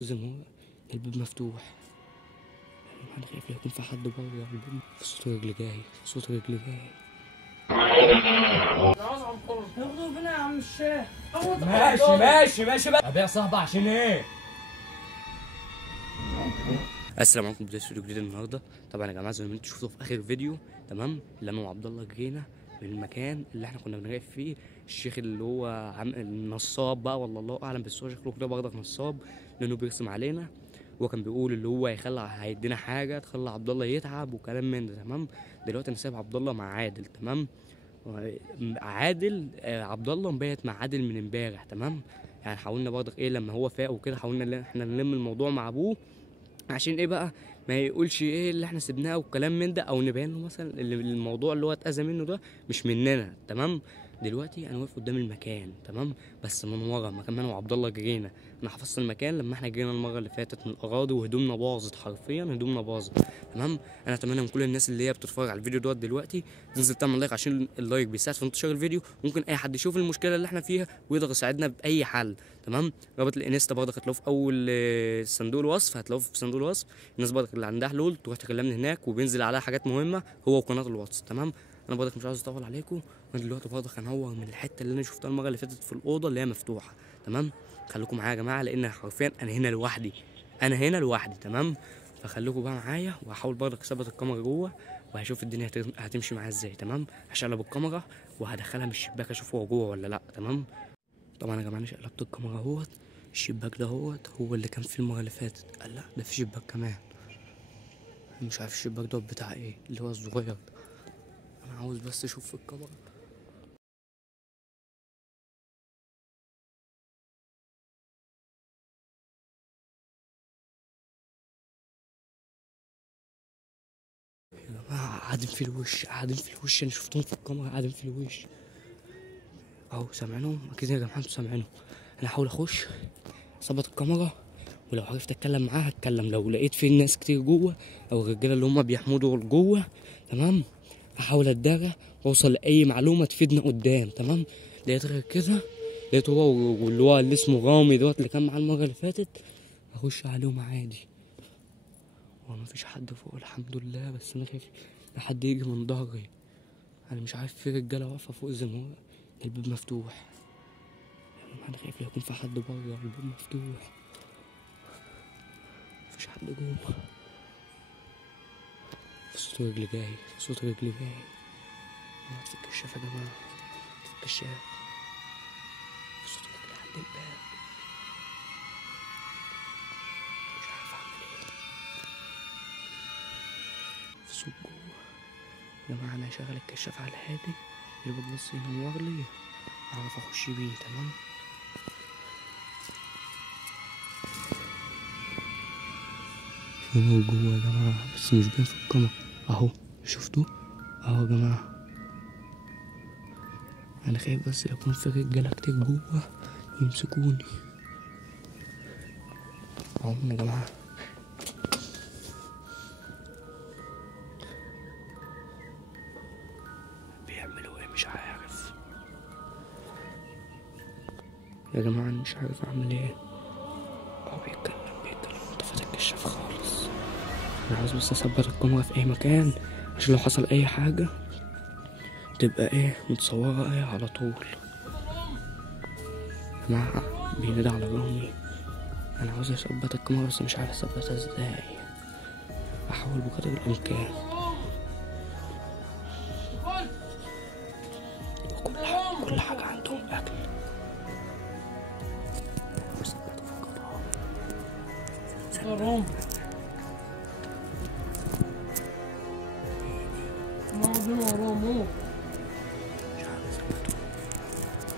زي ما هو الباب مفتوح. انا خايف يكون في حد بره الباب. صوت رجل جاي، صوت رجل جاي. ياخدوا بينا يا عم الشيخ. ماشي بقى. ابيع صاحبي عشان ايه؟ السلام عليكم، بداية فيديو جديد النهارده. طبعا يا جماعه زي ما انتم شفتوا في اخر فيديو، تمام، اللي انا وعبد الله جرينا من المكان اللي احنا كنا بنراقب فيه الشيخ اللي هو النصاب بقى، والله الله اعلم، بس هو شكله كده برضك نصاب لانه بيرسم علينا. هو كان بيقول اللي هو هيدينا حاجه تخلي عبد الله يتعب وكلام من ده، تمام. دلوقتي انا سايب عبد الله مع عادل، تمام. عادل عبد الله مبيت مع عادل من امبارح، تمام. يعني حاولنا برضك ايه لما هو فاق وكده، حاولنا ان احنا نلم الموضوع مع ابوه عشان ايه بقى ما يقولش ايه اللي احنا سيبناه والكلام من ده، او نبين له مثلا الموضوع اللي هو اتاذى منه ده مش مننا، تمام. دلوقتي انا واقف قدام المكان، تمام، بس من ورا مكان انا وعبد الله جرينا. انا حفظت المكان لما احنا جرينا المره اللي فاتت من الاراضي وهدومنا باظت، حرفيا هدومنا باظت، تمام. انا اتمنى من كل الناس اللي هي بتتفرج على الفيديو دوت دلوقتي تنزل تعمل لايك، عشان اللايك بيساعد في انتشار الفيديو. ممكن اي حد يشوف المشكله اللي احنا فيها ويقدر يساعدنا باي حل، تمام. رابط الانستا برضه هتلاقوه في اول صندوق الوصف، هتلاقوه في صندوق الوصف. الناس برضه اللي عندها حلول تروح تكلمني هناك، وبينزل عليها حاجات مهمه هو وقناه الواتس، تمام. انا برضه مش عاوز اطول عليكم. وانا دلوقتي برضه هنور من الحته اللي انا شفتها المره اللي فاتت في الاوضه اللي هي مفتوحه، تمام. خليكم معايا يا جماعه، لان حرفيا انا هنا لوحدي، تمام. فخليكم بقى معايا، وهحاول برضه اثبت الكاميرا جوه، وهشوف الدنيا هتمشي معايا ازاي، تمام. هشقلب الكاميرا وهدخلها من الشباك اشوف هو جوه ولا لا، تمام. طبعا يا جماعه انا شقلبت الكاميرا اهوت. الشباك ده هو اللي كان في المره اللي فاتت. قال لا، ده في شباك كمان. مش عارف الشباك ده بتاع ايه اللي هو الصغير ده. انا عاوز بس اشوف في الكاميرا. يا جماعه قاعدين في الوش، انا شفتهم في الكاميرا قاعدين في الوش اهو. سامعينهم اكيد يا جماعه، انتوا سامعينهم. انا هحاول اخش اظبط الكاميرا، ولو عرفت اتكلم معاها هتكلم. لو لقيت في ناس كتير جوه او الرجاله اللي هم بيحمدوا جوه، تمام، هحاول اتدارى واوصل لاي معلومه تفيدنا قدام، تمام. لقيت غير كده، لقيت هو واللي هو اللي اسمه رامي دوت اللي كان معاه المره اللي فاتت، اخش عليهم عادي. هو مفيش حد فوق الحمد لله، بس انا خايف لحد يجي من ظهري. انا مش عارف في رجاله واقفه فوق زي ما هو الباب مفتوح. انا خايف يكون في حد بره الباب مفتوح. مفيش حد جوه. صوت رجل جاي، صوت رجل جاي. نقعد في الكشاف يا جماعة، في الكشاف. صوت رجل عند الباب. مش عارف اعمل ايه. في صوت جوه يا جماعة. انا هشغل الكشاف على الهادي، الباب بس ينور لي اعرف اخش بيه، تمام. في نور جوه يا جماعة، بس مش باين في الكاميرا. اهو شفتوا اهو يا جماعة. انا خايف بس يكون في رجالة كتير جوه يمسكوني. اهو يا جماعة. بيعملوا ايه مش عارف يا جماعة. انا مش عارف اعمل ايه. هو بيتكلم طفت الكشاف خالص. انا عاوز بس اثبت الكاميرا في اي مكان، عشان لو حصل اي حاجة تبقى ايه متصورة ايه على طول. يا جماعة بينادي على رامي. انا عاوز اثبت الكاميرا بس مش عارف اثبتها ازاي. احاول بقدر الامكان. كل حاجة عندهم اكل. وثبتوا في الكاميرا. رامو مش عارف اثبته.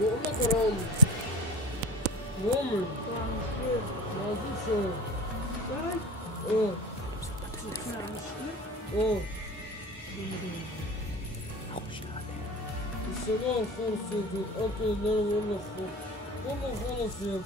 بقول لك يا رامي ما فيش اخش عليه. السلام خالص يا ابني. الاكل اللي انا بقول لك كله خلص يا ابني.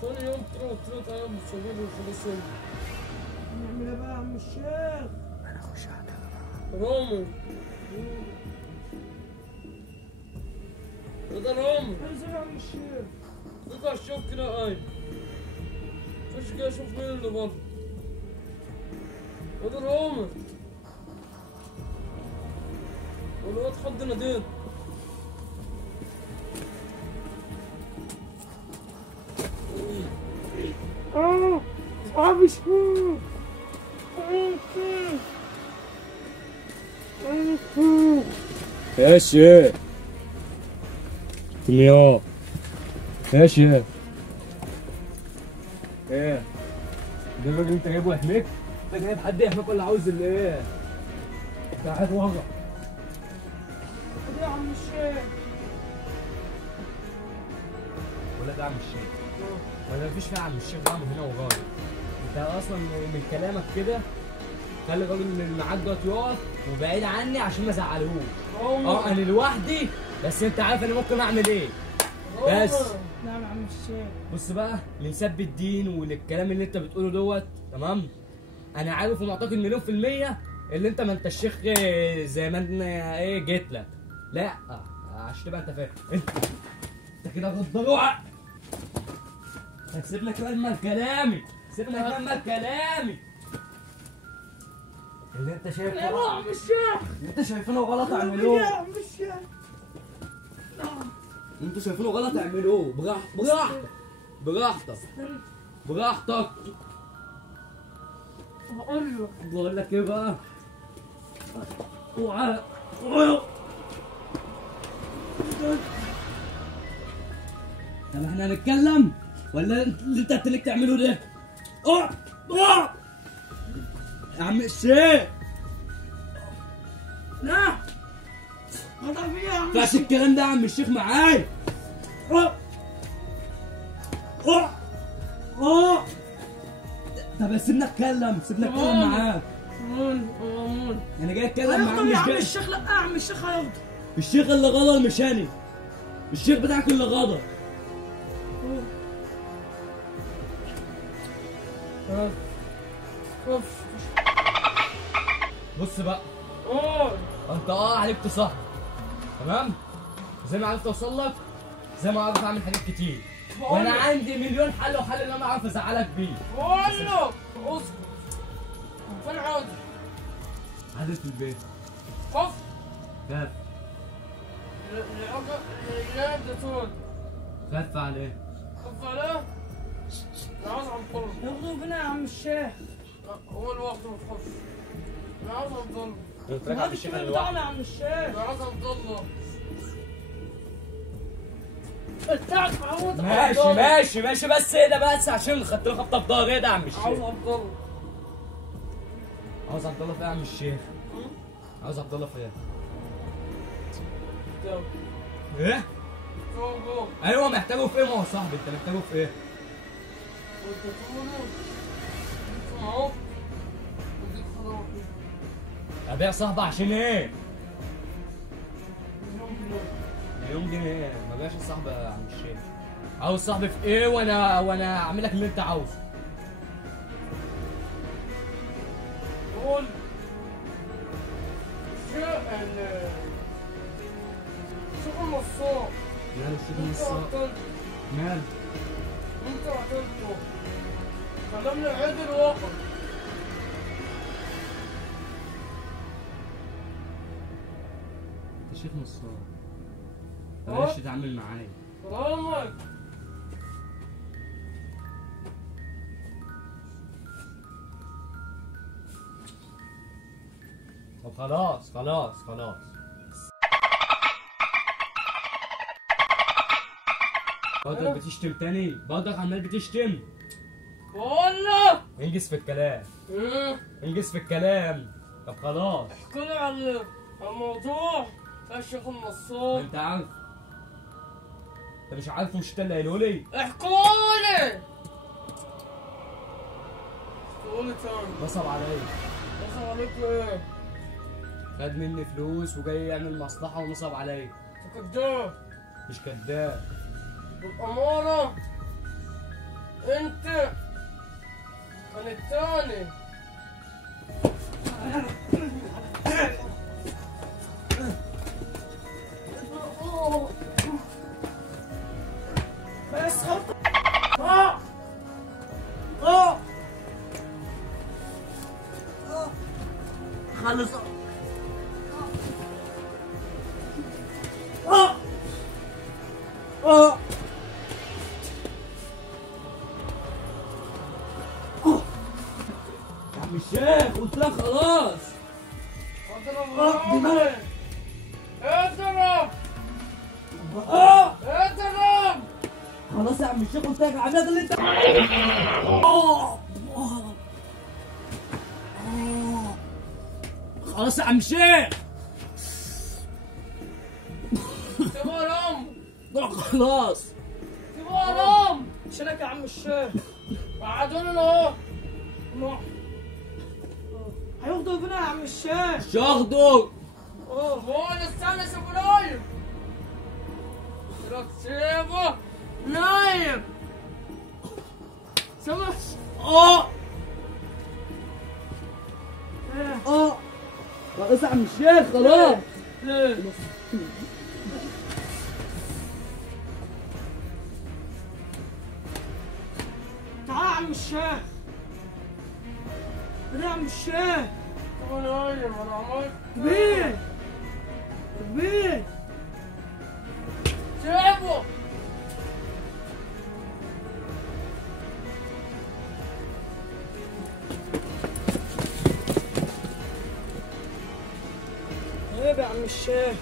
ثاني يوم تلات ايام بالصبر وخلاص يا ابني. نعمل ايه بقى يا عم الشيخ؟ انا اخش عليه يا جماعة. رامي ده رامي انزل يا عم الشيخ. فيك على الشوك كده. كده اشوف مين اللي بره. واد رامي والواد حد نادين. صعب شوي. يا شيخ يا شيخ ايه ده الراجل انت جايبه يحميك؟ انت جايب حد يحميك ولا عاوز اللي ايه؟ انت قاعد ورا. خد يا عم الشيخ. ولا ده عم الشيخ ولا مفيش فيها عم الشيخ، ده من هنا ورايا. انت اصلا من كلامك كده خلي الراجل اللي معاك ده يقف وبعيد عني عشان ما ازعلهوش. انا لوحدي بس انت عارف انا ممكن اعمل ايه. بس نعم يا عم الشيخ. بص بقى لنسب الدين وللكلام اللي انت بتقوله دوت تمام. انا عارف ومعتقد مليون في المية اللي انت ما انت الشيخ زي ما انا ايه جيت لك. لا عشان تبقى انت فاهم. انت كده غضروع. هسيب لك كلمة كلامي. سيب لك كلمة كلامي. اللي انت شايفه يا عم الشيخ. اللي انت شايفينه غلط اعملوه. يا عم الشيخ. انتوا شايفينه غلط اعملوه براحتك براحتك براحتك. هقول له. بقول لك ايه بقى؟ اوعى طب احنا هنتكلم ولا اللي انت هتلك تعمله ده؟ اوعى يا عم الشيخ. لا هذا في يا عم ما ينفعش الكلام ده يا عم الشيخ معايا. طب سيبنا اتكلم معاك. مامون انا جاي اتكلم معاك يا مش عم جاي. الشيخ. لا يا عم الشيخ هياخده. الشيخ اللي غلط مش انا. الشيخ بتاعك اللي غلط. بص بقى انت عليك تصاحب تمام. زي ما عرفت اوصل لك زي ما اعرف اعمل حاجات كتير وانا عندي مليون حل وحل اللي انا اعرف ازعلك بيه. بقول له اسكت. فين عادل؟ عادل في البيت. خف. خاف لا ده طول. خاف عليه. خف عليه. انا عاوز انطر. ياخدوه هنا يا عم الشيخ. هو الوقت ما تخافش. انا عاوز انطر. هذا الكلام بتاعنا يا عم الشيخ. انا عاوز انطر. بتاعك معود. ماشي بس ايه ده بس عشان خدت له خبطه في ظهري. ايه ده يا عم الشيخ؟ عاوز انطر. عاوز عبد الله في ايه يا عم الشيخ؟ عاوز عبد الله في ايه؟ ايه؟ ايوه محتاجه في ايه؟ ما هو صاحبي انت محتاجه في ايه؟ ابيع صاحبي عشان ايه؟ مليون جنيه. ما بيعش الصاحب يا عم الشيخ. عاوز صاحبي في ايه وانا اعمل لك اللي انت عاوزه. قول. شوف النصاب. ماله الشيخ النصاب؟ ماله؟ انت وعطلته. كلمني عيد الوقت. انت شيخ نصاب. بلاش تتعامل معايا. رامك. طب خلاص برضك بتشتم تاني؟ برضك عمال بتشتم؟ بقول له. انجز في الكلام. انجز في الكلام. طب خلاص. احكي لي عن الموضوع بتاع الشيخ النصاب. انت عارف. انت مش عارف مش انت اللي قايله لي؟ احكولي. تقولي تاني. نصب عليا. نصب عليك ايه؟ خد مني فلوس وجاي يعمل مصلحة ونصب عليا. انت كداب. مش كداب. بالأمارة انت كان التاني. بس خلاص. خلص. يا عم الشيخ قلت لك خلاص. اضرب اضرب اضرب. خلاص يا عم الشيخ قلت لك العمليات اللي انت. خلاص يا عم الشيخ. سيبوها لهم خلاص. سيبوها لهم. شنك يا عم الشيخ؟ قعدونا اهو. هياخدوا فينا يا عم الشيخ. مش هاخده. هو استنى سيبه نايم. سيبه نايم. سمع. خلاص يا عم الشيخ خلاص. تعال يا عم الشيخ. يا عم الشيخ. هو نايم انا عملت بيه بيه. سيبه. عيب يا عم الشيخ.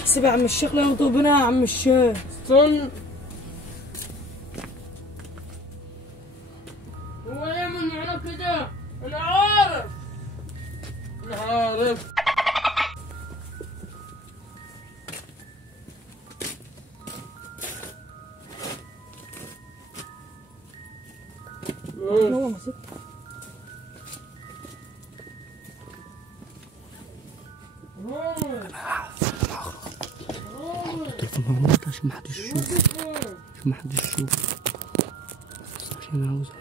احسب يا عم الشيخ لا ياخدوا بنا يا عم الشيخ. استنى. هو يعمل معنا كده؟ انا عارف. انا عارف. التليفون مغلق عشان محدش يشوف. عشان محدش يشوف. بس عشان انا عاوزها.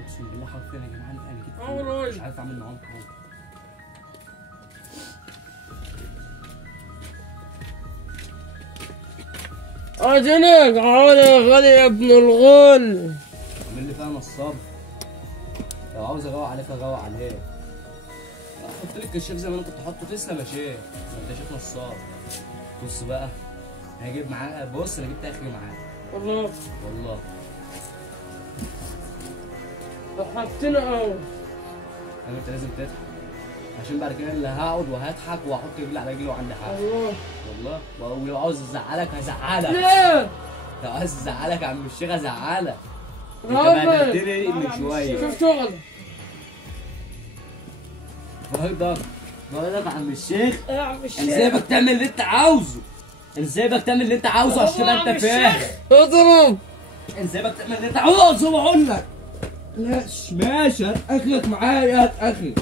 اقسم بالله حرفيا يا جماعه انا مش عارف اعمل معاهم حاجه. اجنك عاد يا غالي يا ابن الغول. عامل لي فيها نصاب. لو عاوز اروق عليك اروق عليك. احط لك الشيخ زي ما انا كنت حاطه. تسلم يا شيخ. انت شيخ نصاب. بص بقى انا هجيب معاه. بص انا جبت اخري معاه والله والله. ضحكتنا قوي. انت لازم تضحك عشان بعد كده اللي هقعد وهضحك وهحط رجلي على رجلي وعندي حق. والله ولو عاوز ازعلك هزعلك. ليه؟ لو عاوز ازعلك يا عم الشيخ هزعلك. انت غلط. بهدلتني من شويه. شوف شغل. برضك بقول لك يا عم الشيخ يا عم الشيخ. انا سايبك تعمل اللي انت عاوزه. انا سايبك تعمل اللي انت عاوزه عشان تبقى انت فاهم. اضرب. انا سايبك تعمل اللي انت عاوزه بقول لك. ماشي ماشي هات اخرك معايا. هات اخرك.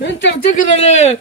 انت بتجري ليه؟